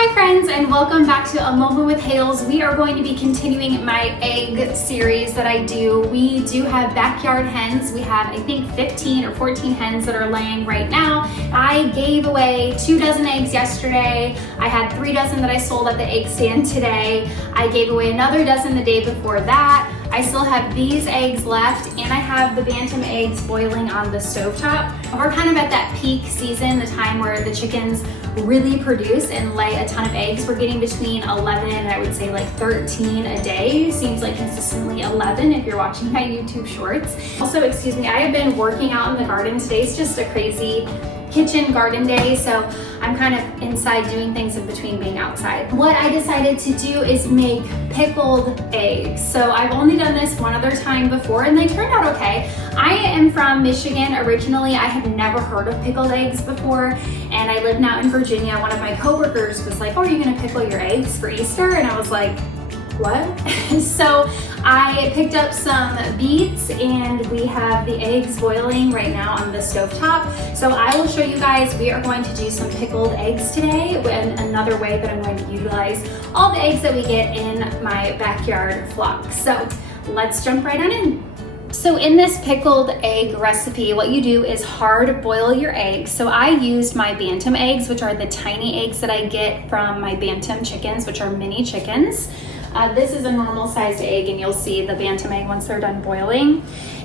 Hi friends, and welcome back to A Moment with Hales. We are going to be continuing my egg series that I do. We do have backyard hens. We have, I think, 15 or 14 hens that are laying right now. I gave away 2 dozen eggs yesterday. I had 3 dozen that I sold at the egg stand today. I gave away another dozen the day before that. I still have these eggs left, and I have the bantam eggs boiling on the stovetop. We're kind of at that peak season, the time where the chickens really produce and lay a ton of eggs. We're getting between 11 and I would say like 13 a day. Seems like consistently 11 if you're watching my YouTube shorts. Also, excuse me, I have been working out in the garden. Today's just a crazy kitchen garden day, so I'm kind of inside doing things in between being outside. What I decided to do is make pickled eggs. So I've only done this one other time before and they turned out okay. I am from Michigan originally. I had never heard of pickled eggs before, and I live now in Virginia. One of my coworkers was like, "Oh, are you gonna pickle your eggs for Easter?" And I was like, what? So I picked up some beets and we have the eggs boiling right now on the stovetop. So I will show you guys, we are going to do some pickled eggs today, and another way that I'm going to utilize all the eggs that we get in my backyard flock. So let's jump right on in. So in this pickled egg recipe, what you do is hard boil your eggs. So I used my bantam eggs, which are the tiny eggs that I get from my bantam chickens, which are mini chickens. This is a normal sized egg, and you'll see the bantam egg once they're done boiling.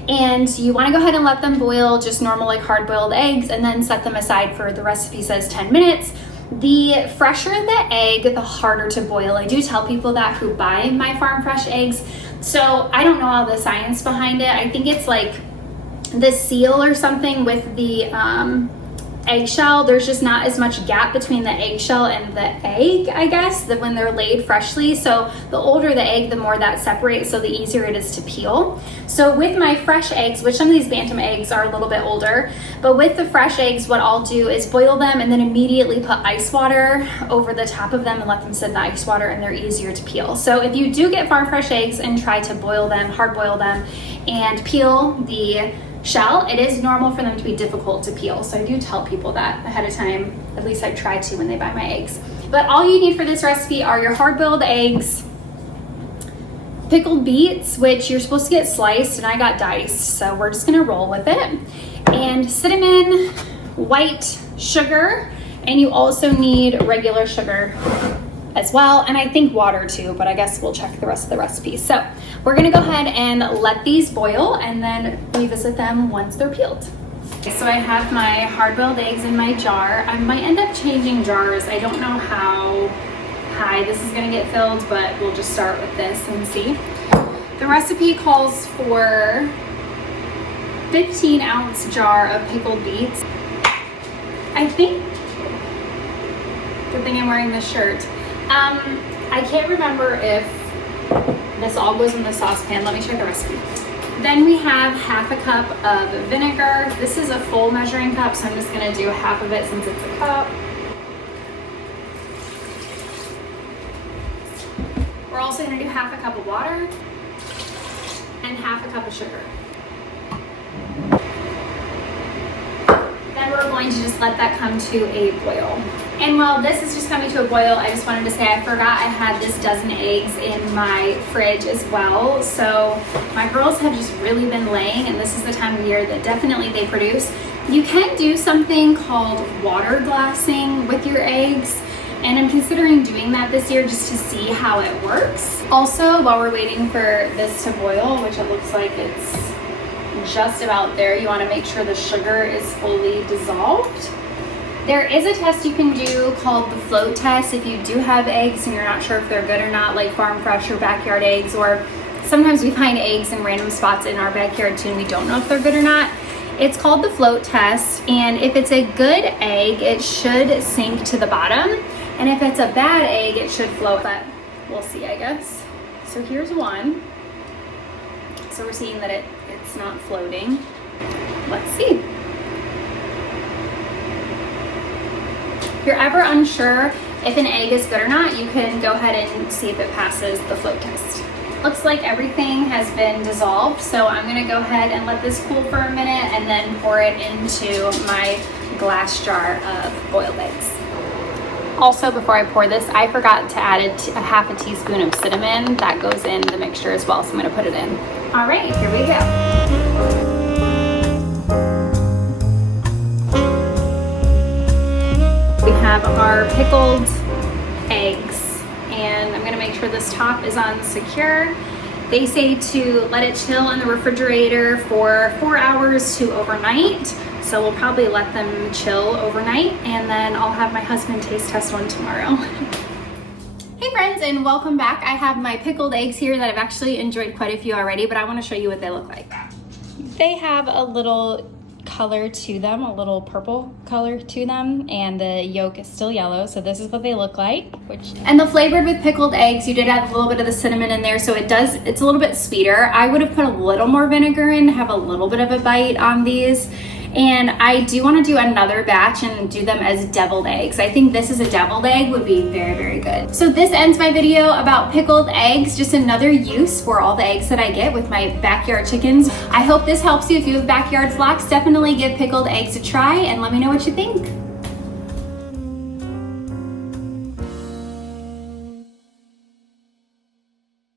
And you want to go ahead and let them boil, just normal like hard boiled eggs, and then set them aside for, the recipe says 10 minutes. The fresher the egg, the harder to boil. I do tell people that who buy my farm fresh eggs. So I don't know all the science behind it. I think it's like the seal or something with the eggshell. There's just not as much gap between the eggshell and the egg, I guess, that when they're laid freshly. So the older the egg, the more that separates, so the easier it is to peel. So with my fresh eggs, which some of these bantam eggs are a little bit older, but with the fresh eggs, what I'll do is boil them and then immediately put ice water over the top of them and let them sit in the ice water, and they're easier to peel. So if you do get farm fresh eggs and try to boil them, hard boil them, and peel the shell, it is normal for them to be difficult to peel. So I do tell people that ahead of time, at least I try to when they buy my eggs. But all you need for this recipe are your hard-boiled eggs, pickled beets, which you're supposed to get sliced, and I got diced, so we're just gonna roll with it, and cinnamon, white sugar, and you also need regular sugar as well, and I think water too, but I guess we'll check the rest of the recipe. So we're gonna go ahead and let these boil, and then revisit them once they're peeled. Okay, so I have my hard-boiled eggs in my jar. I might end up changing jars. I don't know how high this is gonna get filled, but we'll just start with this and see. The recipe calls for 15-ounce jar of pickled beets. I think, good thing I'm wearing this shirt. I can't remember if this all goes in the saucepan. Let me check the recipe. Then we have half a cup of vinegar. This is a full measuring cup, so I'm just gonna do half of it since it's a cup. We're also gonna do half a cup of water and half a cup of sugar. Then we're going to just let that come to a boil. And while this is just coming to a boil, I just wanted to say I forgot I had this dozen eggs in my fridge as well. So my girls have just really been laying, and this is the time of year that definitely they produce. You can do something called water glassing with your eggs, and I'm considering doing that this year just to see how it works. Also, while we're waiting for this to boil, which it looks like it's just about there, you want to make sure the sugar is fully dissolved. There is a test you can do called the float test if you do have eggs and you're not sure if they're good or not, like farm fresh or backyard eggs, or sometimes we find eggs in random spots in our backyard too and we don't know if they're good or not. It's called the float test, and if it's a good egg, it should sink to the bottom, and if it's a bad egg, it should float, but we'll see, I guess. So here's one. So we're seeing that it's not floating. Let's see. If you're ever unsure if an egg is good or not, you can go ahead and see if it passes the float test. Looks like everything has been dissolved, so I'm gonna go ahead and let this cool for a minute and then pour it into my glass jar of boiled eggs. Also, before I pour this, I forgot to add a half a teaspoon of cinnamon. That goes in the mixture as well, so I'm gonna put it in. All right, here we go. We have our pickled eggs, and I'm gonna make sure this top is on secure. They say to let it chill in the refrigerator for 4 hours to overnight. So we'll probably let them chill overnight, and then I'll have my husband taste test one tomorrow. Hey friends, and welcome back. I have my pickled eggs here that I've actually enjoyed quite a few already, but I wanna show you what they look like. They have a little color to them, a little purple color to them, and the yolk is still yellow, so this is what they look like. And the flavored with pickled eggs, you did add a little bit of the cinnamon in there, so it's a little bit sweeter. I would have put a little more vinegar in to have a little bit of a bite on these. And I do want to do another batch and do them as deviled eggs. I think this is a deviled egg would be very, very good. So this ends my video about pickled eggs, just another use for all the eggs that I get with my backyard chickens. I hope this helps you. If you have backyard flocks, definitely give pickled eggs a try and let me know what you think.